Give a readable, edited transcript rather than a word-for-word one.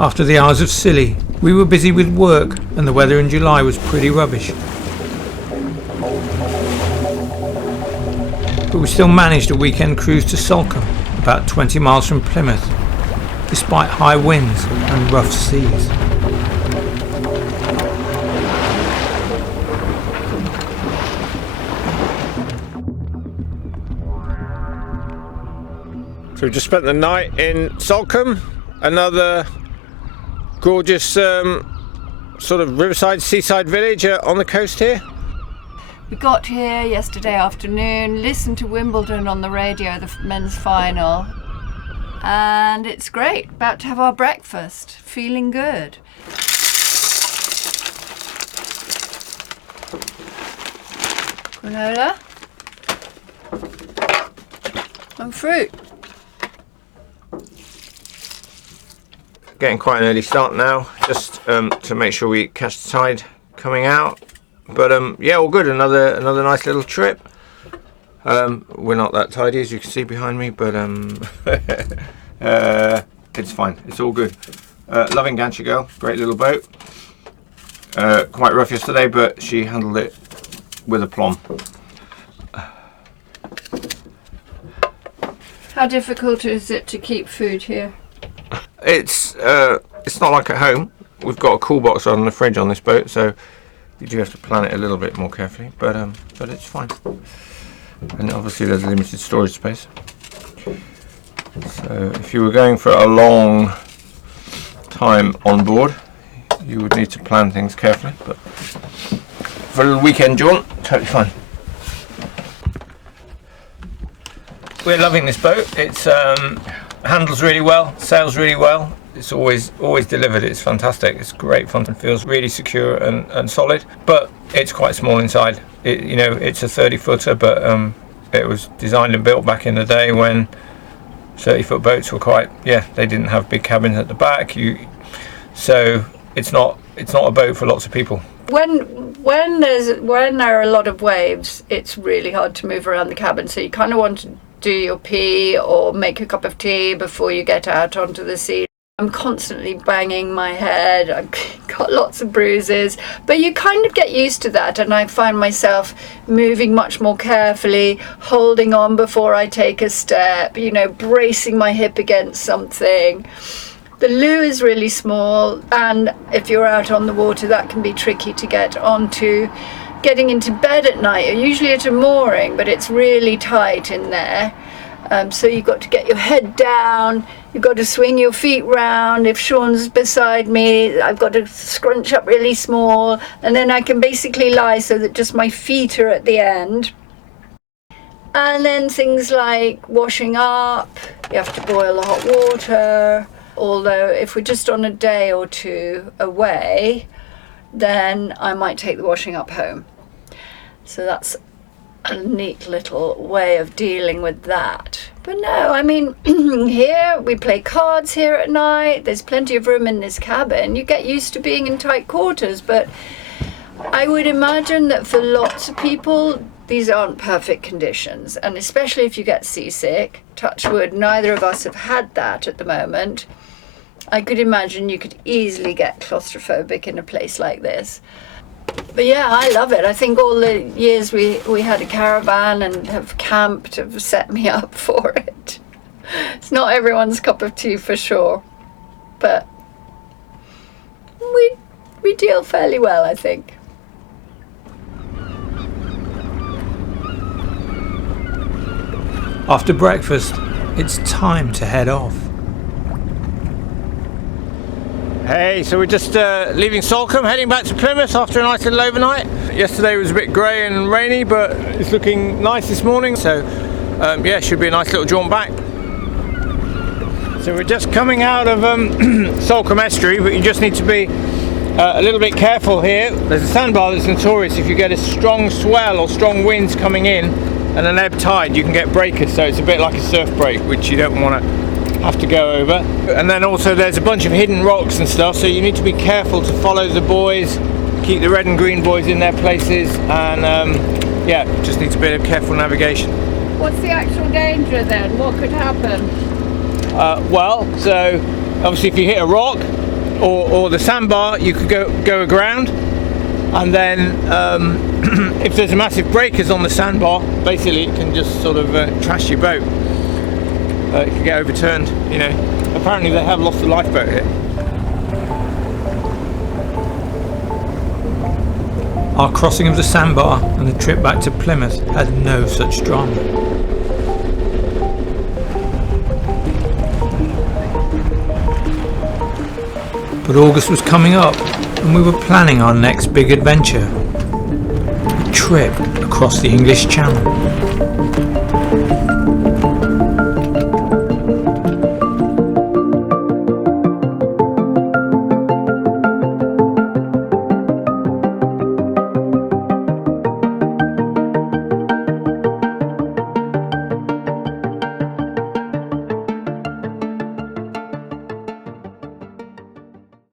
After the hours of Scilly, we were busy with work and the weather in July was pretty rubbish. But we still managed a weekend cruise to Salcombe, about 20 miles from Plymouth, despite high winds and rough seas. So we just spent the night in Salcombe, another gorgeous sort of riverside, seaside village on the coast here. We got here yesterday afternoon, listened to Wimbledon on the radio, the men's final, and it's great. About to have our breakfast, feeling good. Granola and fruit. Getting quite an early start now, just to make sure we catch the tide coming out. But yeah, all good. Another nice little trip. We're not that tidy, as you can see behind me, but it's fine. It's all good. Loving Gancia Girl, great little boat. Quite rough yesterday, but she handled it with aplomb. How difficult is it to keep food here? It's not like at home. We've got a cool box on the fridge on this boat, so you do have to plan it a little bit more carefully, but it's fine. And obviously there's limited storage space. So if you were going for a long time on board, you would need to plan things carefully, but for a little weekend jaunt, totally fine. We're loving this boat. It's handles really well, sails really well. It's always delivered. It's fantastic. It's great fun and feels really secure and solid. But it's quite small inside. It's a 30-footer, but it was designed and built back in the day when 30-foot boats were they didn't have big cabins at the back. So it's not a boat for lots of people. When there are a lot of waves, it's really hard to move around the cabin. So you kind of want to do your pee or make a cup of tea before you get out onto the sea. I'm constantly banging my head. I've got lots of bruises, but you kind of get used to that, and I find myself moving much more carefully, holding on before I take a step, bracing my hip against something. The loo is really small, and if you're out on the water, that can be tricky to get onto. Getting into bed at night, you're usually at a mooring, but it's really tight in there. So you've got to get your head down, you've got to swing your feet round. If Sean's beside me, I've got to scrunch up really small, and then I can basically lie so that just my feet are at the end. And then things like washing up, you have to boil the hot water. Although if we're just on a day or two away, then I might take the washing up home. So that's a neat little way of dealing with that. But no, I mean, here we play cards here at night. There's plenty of room in this cabin. You get used to being in tight quarters, but I would imagine that for lots of people, these aren't perfect conditions. And especially if you get seasick, touch wood, neither of us have had that at the moment. I could imagine you could easily get claustrophobic in a place like this. But yeah, I love it. I think all the years we had a caravan and have camped have set me up for it. It's not everyone's cup of tea for sure, but we deal fairly well, I think. After breakfast, it's time to head off. Hey, so we're just leaving Salcombe, heading back to Plymouth after a nice little overnight. Yesterday was a bit grey and rainy, but it's looking nice this morning, so yeah, should be a nice little jaunt back. So we're just coming out of Salcombe estuary, but you just need to be a little bit careful here. There's a sandbar that's notorious. If you get a strong swell or strong winds coming in and an ebb tide, you can get breakers, so it's a bit like a surf break, which you don't want to have to go over. And then also there's a bunch of hidden rocks and stuff, so you need to be careful to follow the buoys, keep the red and green buoys in their places, and yeah, just needs a bit of careful navigation. What's the actual danger then? What could happen? Well, so obviously if you hit a rock, or the sandbar, you could go aground, and then if there's massive breakers on the sandbar, basically it can just sort of trash your boat. It can get overturned, you know. Apparently they have lost a lifeboat here. Our crossing of the sandbar and the trip back to Plymouth had no such drama. But August was coming up and we were planning our next big adventure, a trip across the English Channel.